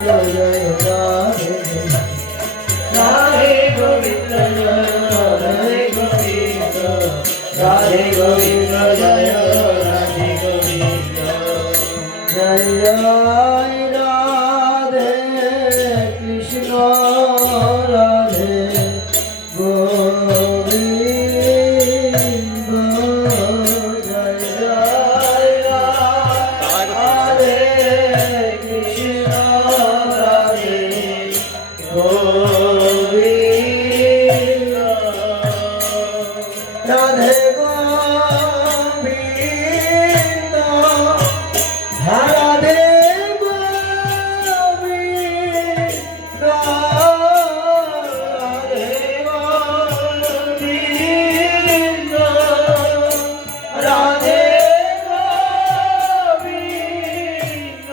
जय राधे राधे गोविंद राधे गोविंद राधे गोविंद जय राधे गोविंद जय राधे कृष्ण राधे गोविंद राधे गोविंद राधे गोविंद राधे गोविंद राधे गोविंद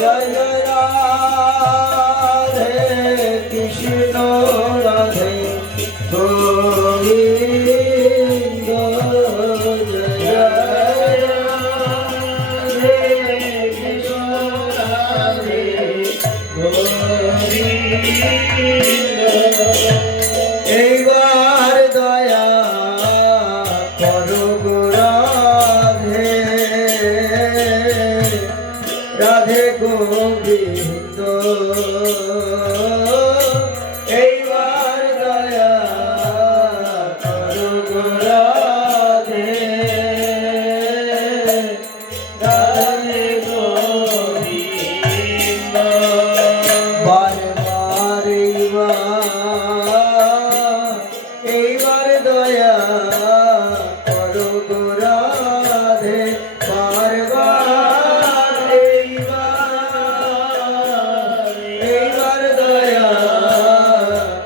जय राधे कृष्ण राधे गोविंद जय राधे कृष्ण राधे गोविंद এইবার দয়া করো গো রাধে রাধে গোবিন্দ এইবার দয়া করো গো রাধে রাধে গোবিন্দ বারবার এইবার দয়া করো গো রাধে বারবার এইবার দয়া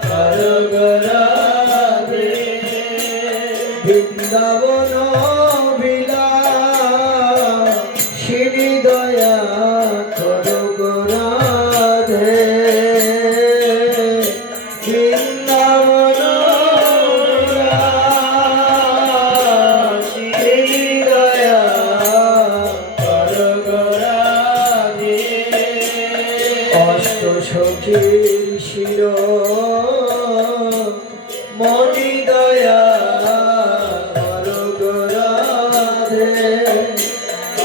করো গো রাধে বৃন্দাবন বিলাসিনী দয়া করো গো রাধে বৃন্দাবন বিলাসিনী দয়া করো গো রাধে অষ্ট সখীর শির মনি দয়া করো গো রাধে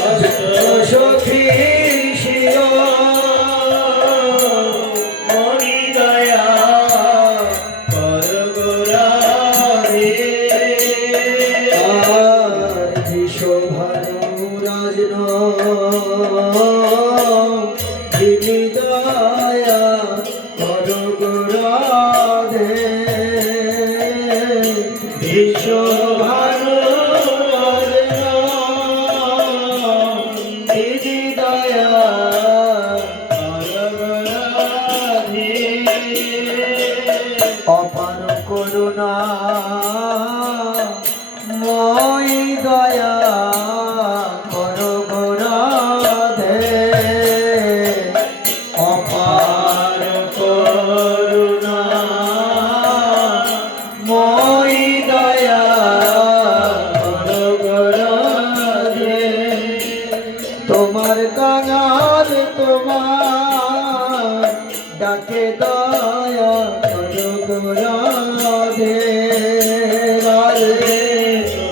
অষ্ট সখীর শির মনি দয়া করো গো রাধে আর বিশ্বভানু রাজন যিনি দয়া করো গো রাধে বিশ্বভানু যিনি দয়া করো গো রাধে অপার করুণা মই দয়া করো গো রাধে অপার করুণা মই দয়া করো গো রাধে তোমার কাঙাল তোমার ডাকে দয়া করো গো রাধে রাধে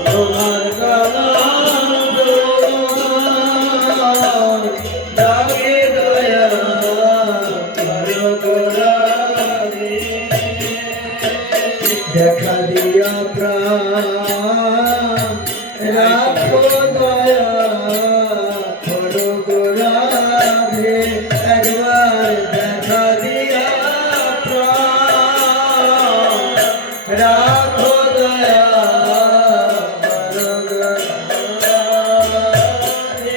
তোমার কাঙাল তোমার ডাকে দয়া করো গো রাধে দেখা দিয়া প্রাণ রাখো দয়া করো গো রাধে একবার দেখা দিয়া প্রাণ রাখো দয়া করো গো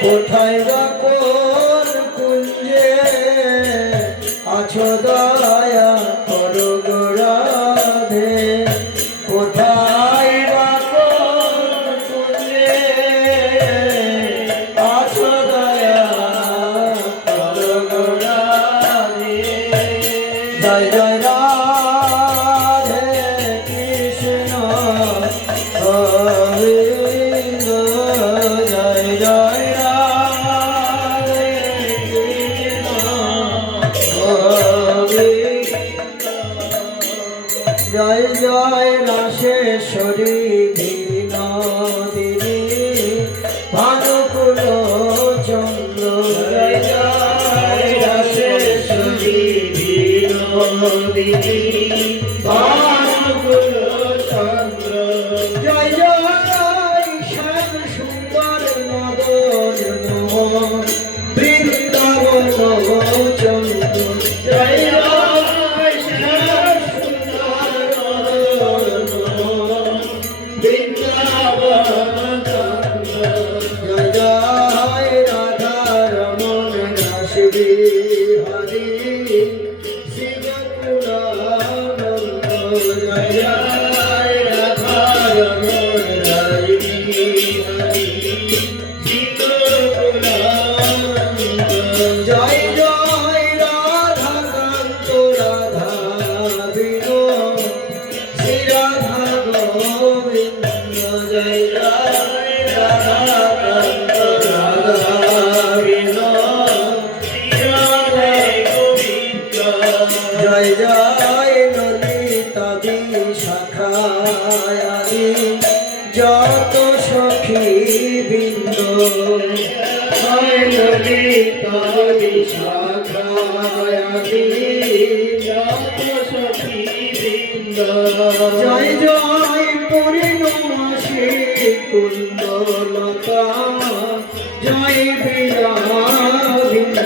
কোথায় বা কোন কুঞ্জে আছো দয়া করো গো রাধে কোথায় বা কোন কুঞ্জে আছো দয়া করো গো রাধে জয় জয় রাধে কৃষ্ণ গোবিন্দ জয় জয় রাধে কৃষ্ণ রাধেশ্বরী বিনোদিনী ভানুকুল চন্দ্র জয় জয় রাধেশ্বরী বিনোদিনী ভানুকুল চন্দ্র জয় জয় শ্যাম সুন্দর মদন মোহন বৃন্দাবন চন্দ্র জয় জয় শ্যাম সুন্দর মদন মোহন বৃন্দাবন চন্দ্র জয় জয় রাধা রমন শ্রী হরি শিবপুরানন্দ জয় জয় রাধা রমণ হরি হরি শিবপুরানন্দ জয় জয় রাধা কান্ত রাধা বিনোদ শ্রী রাধা গোবিন্দ জয় জয় রাধা কান্ত রাধা বিনোদ রাধে গোবিন্দ জয় জয় ললিতা বিশাখায়াদি যত সখী বৃন্দ জয় ললিতা বিশাখায়াদি যত সখী বৃন্দ জয় জয় পূর্ণমাসী কুন্দলতা জয় বিরাবিন্দ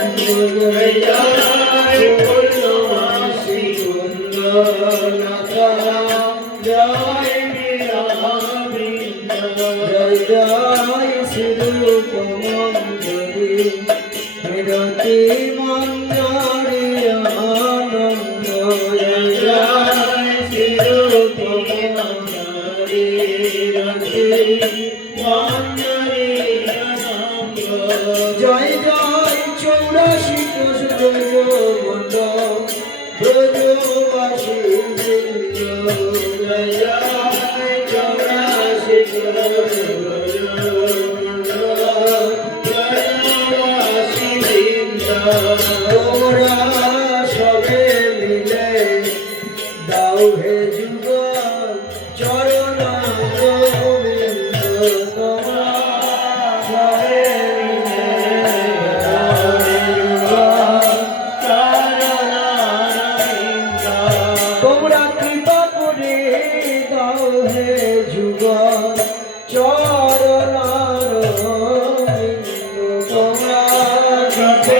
জয় জয় জয় পূর্ণমাসী কুন্দলতা জয় বিরাবিন্দ জয় জয় শ্রীরূপমঞ্জরি বিরতি মঞ্জরি আনন্দ জয় জয় শ্রীরূপমঞ্জরি জয় জয় 84 কোষ ব্রজমন্ড ব্রজবাসী বৃন্দ জয় জয় 84 কোষ তোমরা সবে মিলে দাও হে যুগ চরণ গোবিন্দ তোমরা সবে মিলে দাও হে যুগ তোমরা কৃপা করে দাও হে যুগ চরণ তোমরা কৃপা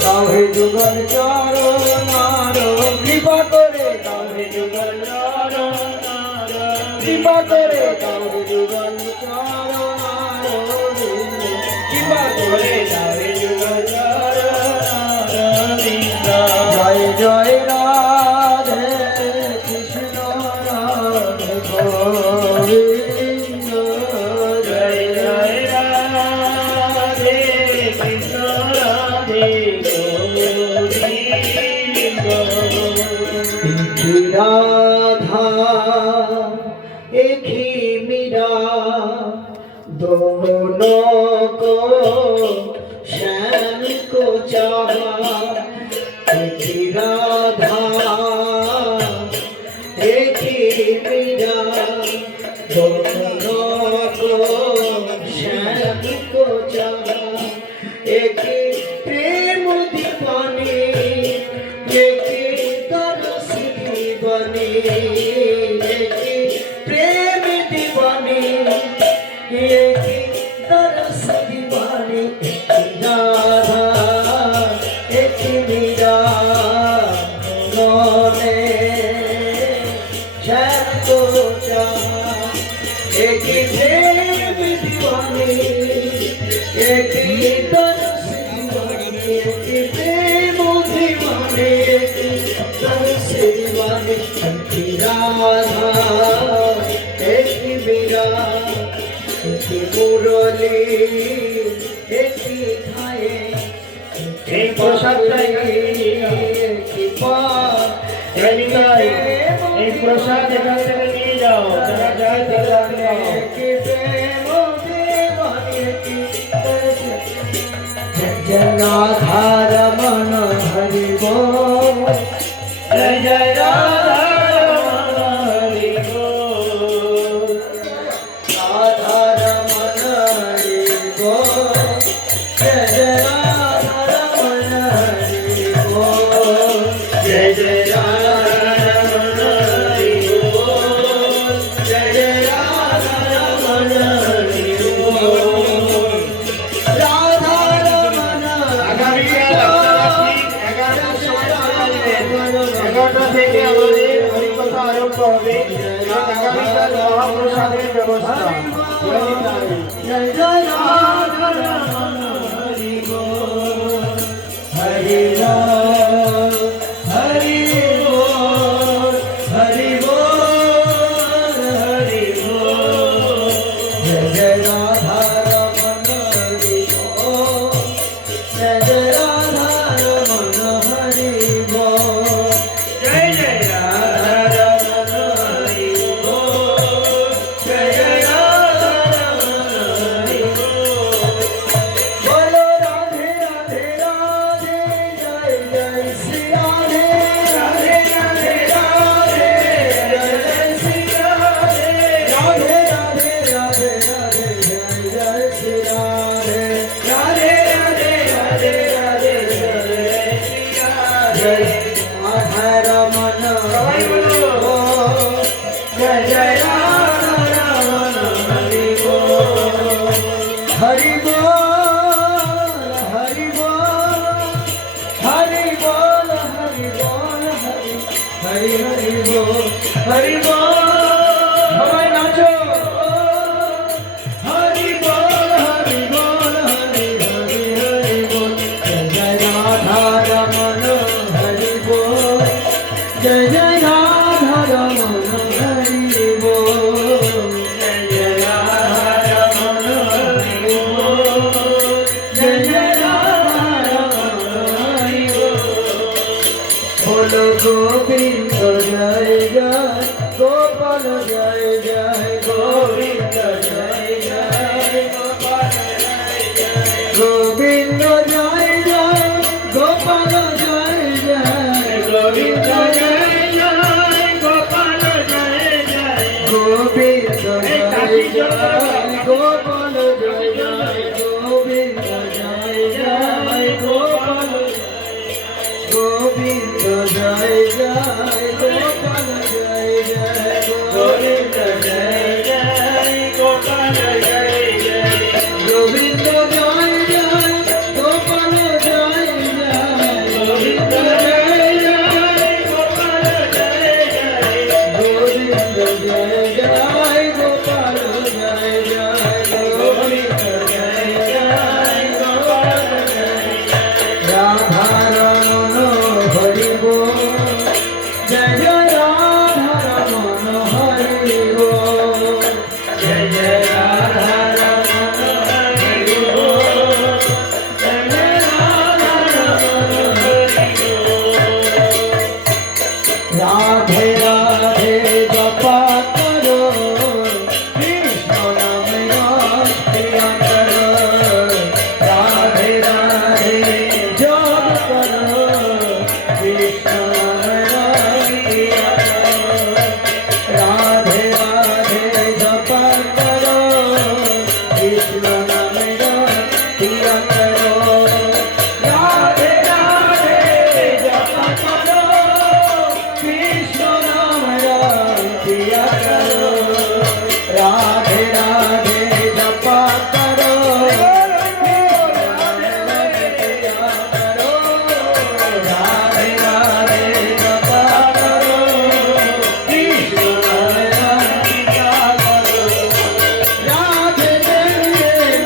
দাও হে যুগল চরণার কৃপা করে দাও হে যুগল চরণার কৃপা করে দাও হে যুগল চরণার কৃপা করে দাও হে যুগল চরণার জয় জয় রাধে কৃষ্ণ রাধে গোবিন্দ জয় জয় রাধে কৃষ্ণ রাধে গোবিন্দ একই রাধা একই मीरा दोनों को श्याम को चाहा एक ही राधा एक ही मीरा दोनों को श्याम को चाहा एक ही प्रेम दीवानी एक ही तरस दीवानी एक ही प्रेम दीवानी एक ही तरस दीवानी राधा एक ही मीरा उन्होंने श्याम को चाहा एक ही प्रेम दीवानी एक ही तरस दीवानी एक ही प्रेम दीवानी एक ही तरस दीवानी एक ही राधा एक ही मीरा एक ही मुरली एक ही खाए এই প্রসাদটাই एक ही पार এদিকাই এই প্রসাদ এখান থেকে নিয়ে যাও যারা যায় তারা নাও एक ही प्रेम दीवानी एक ही तरस जनाधार मन बोल जय जय राधा रमण हरि बोल राधा रमण हरि बोल जय जय राधा रमण हरि बोल जय जय राधा रमण हरि बोल जय जय राधा रमण हरि बोल राधा रमण আগামী এগারোটা থেকে আমাদের হরিকথা আরম্ভ হবে এবং আগামীকাল মহাপ্রসাদের ব্যবস্থা जय जय राधा रमण हरि बोल हरि बोल हरि बोल हरि बोल हरि बोल जय जय राधा रमण हरि बोल जय जय राधा रमण हरि बोल जय जय राधा रमण हरि बोल जय जय राधा रमण हरि बोल बोलो राधे राधे राधे जय जय श्री राधे राधे राधे राधे जय जय श्री राधे राधे राधे राधे राधे जय जय श्री राधे राधे राधे राधे राधे जय श्री राधे राधा रमण हरि बोल जय जय राधा रमण हरि बोल हरि बोल हरि बोल हरि बोल हरि बोल हरि हरि बोल हरि बोल সবাই নাচো हरि बोल हरि बोल हरि हरि हरि बोल जय जय राधा रमण हरि बोल जय जय राधा रमण हरि बोल जय जय राधा रमण हरि बोल जय जय राधा रमण हरि बोल बोलो गोविंद जय जय गोपाल जय जय गोविंद जय जय गोपाल जय जय गोविंद जय जय गोपाल जय जय गोविंद जय जय गोपाल जय जय गोविंद जय जय गोपाल जय जय गोविंद जय जय गोपाल गोविंद जय जय गोपाल जय जय गोविंद जय जय गोपाल जय जय गोविंद जय जय गोपाल जय जय गोविंद जय जय गोपाल जय जय गोविंद जय जय गोपाल जय जय गोविंद जय जय गोपाल जय जय राधा रमण हरि बोल जय जय राधा रमण हरि बोल जय जय राधा रमण हरि बोल जय जय राधा रमण हरि बोल राधे राधे जपा करो कृष्ण नाम प्रिय करो राधे राधे जप करो कृष्ण नाम प्रिय करो राधे राधे जप करो कृष्ण नाम प्रिय करो राधे राधे जप करो कृष्ण नाम प्रिय करो राधे राधे जप करो राधे राधे जप करो कृष्ण नाम प्रिय करो राधे जय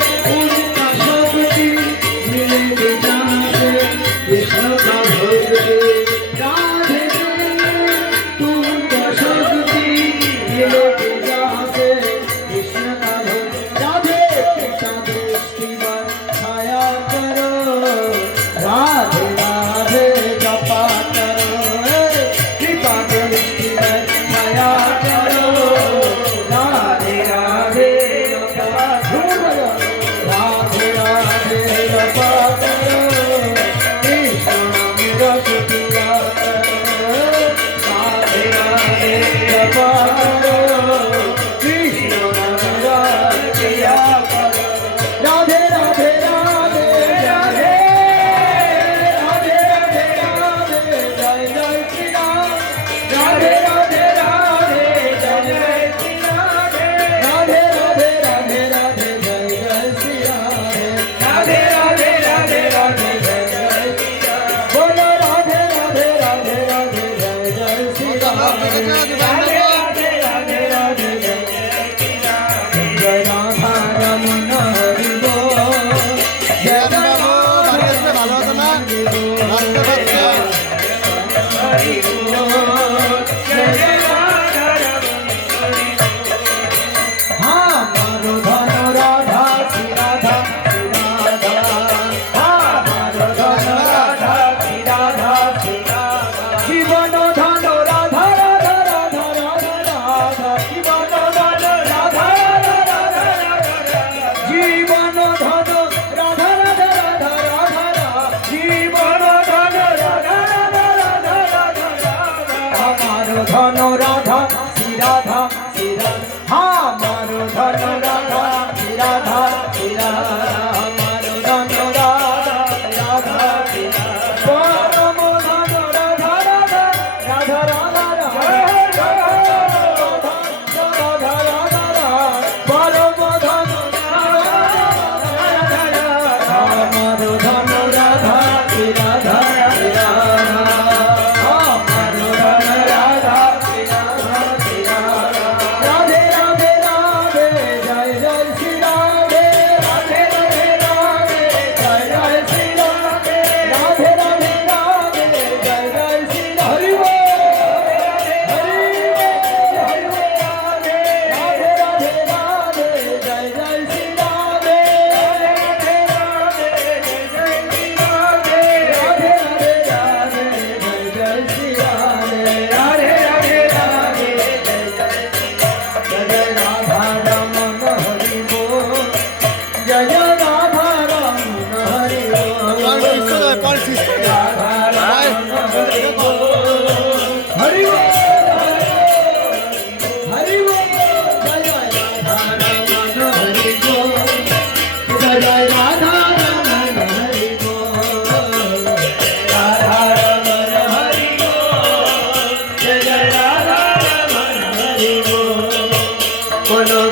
রাধা আমার ধন রাধা রাধা পরম ধন রাধা রাধা রাধা রাধা রাধা রাধা পরম ধন আমার ধন রাধা রাধা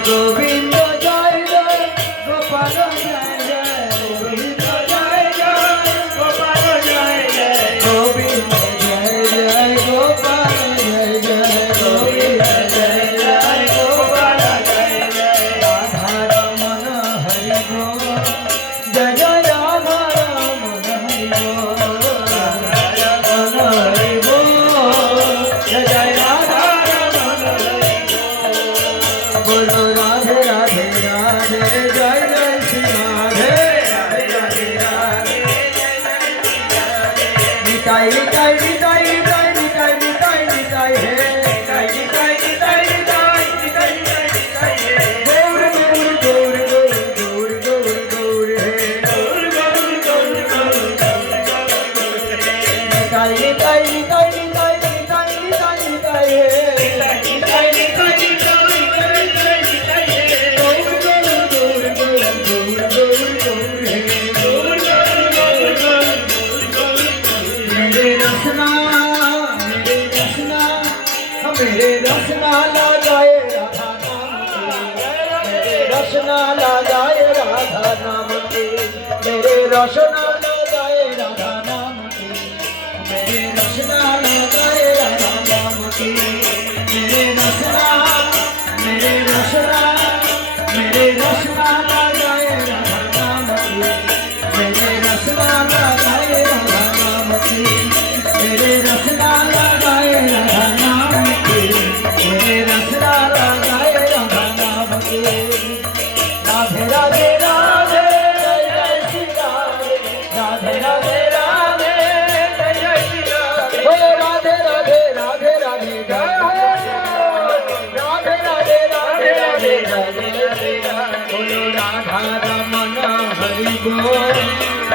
গোবিন্দ জয় জয় গোপাল জয় জয় গোবিন্দ জয় জয় গোপাল জয় জয় গোবিন্দ জয় জয় গোপাল জয় জয় গোবিন্দ জয় জয় গোপাল জয় জয় রাধা রমন হরি গো জয় জয় রাধা রমন হরি গো রাধা রমন হরি গো জয় জয় রাধা রমন হরি গো बोलो राधे राधे राधे जय जय श्री राधे राधे राधे राधे निताई निताई निताई निताई निताई निताई निताई है निताई निताई निताई निताई निताई निताई है गौर गौर गौर गौर गौर गौर है गौर गौर गौर गौर निताई निताई निताई निताई निताई निताई निताई है निताई निताई निताई मेरे रसना लगाए राधा नाम मेरे रसना लगाए राधा नाम के मेरे रसना लगाए राधा नाम के मेरे रसना लगाए राधा नाम के मेरे रसना मेरे रसना मेरे रसना लगाए राधा नाम के मेरे रसना लगाए राधा नाम के मेरे रसना लगाए राधा नाम मेरे रसना लगाए राधा नाम के राधे राधे राधे जय जय श्री राधे राधे राधे राधे जय जय श्री राधे ओ राधे राधे राधे राधे जय राधे राधे राधे राधे जय जय बोलो राधा रमन हरि बोल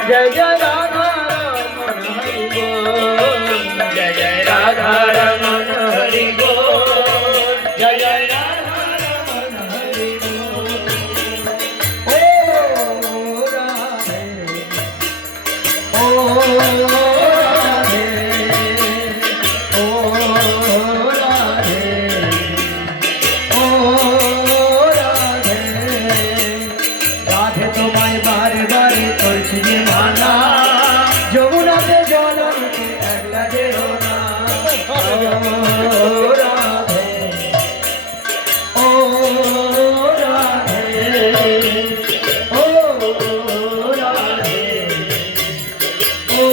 जय जय राधा रमन हरि बोल जय जय राधा रमन हरि बोल जय जय राधा रमन हरि बोल ओ राधे ओ राधे ओ राधे ओ राधे राधे তোমায় বারে বারে করছি যে মানা যমুনাতে জল আনতে একলা যেও না ও রাধে ও রাধে ও রাধে ও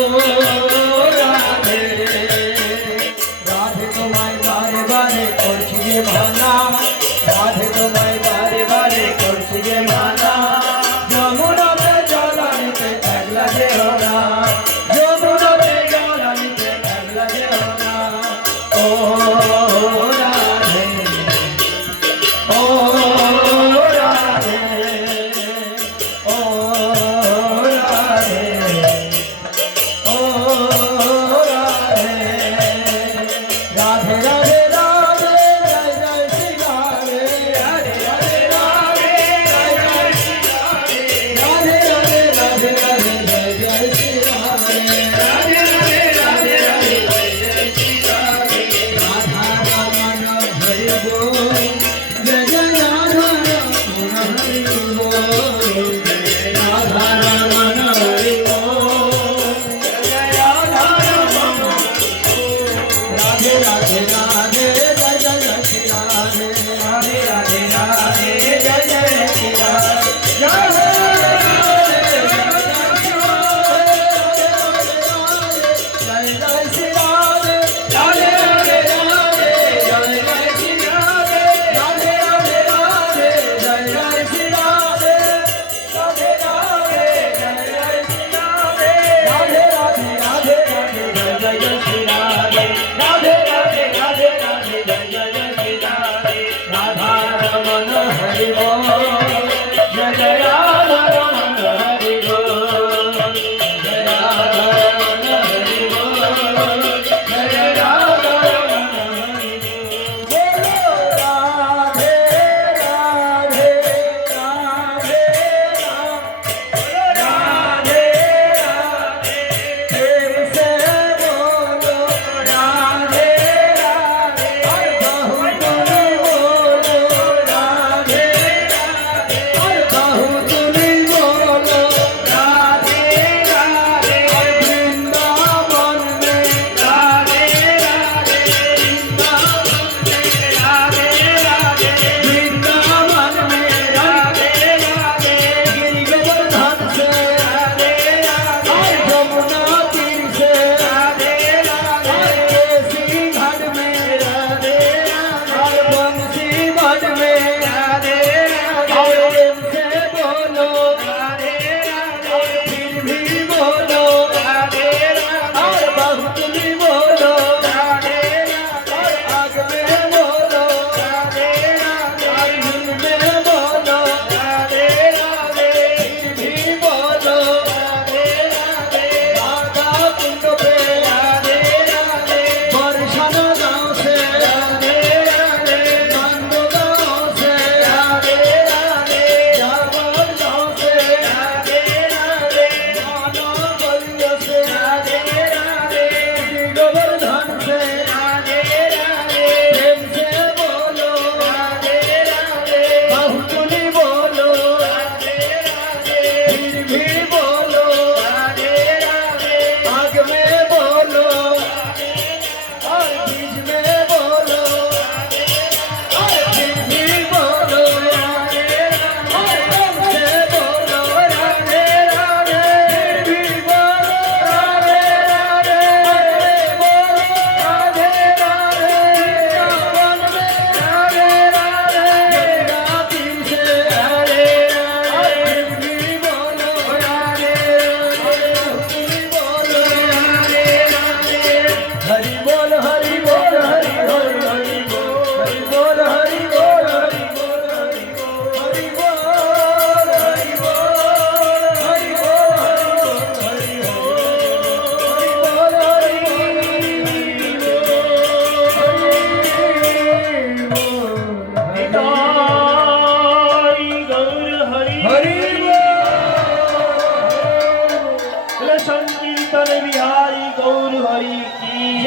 संकीर्तन बिहारी गौर हरि की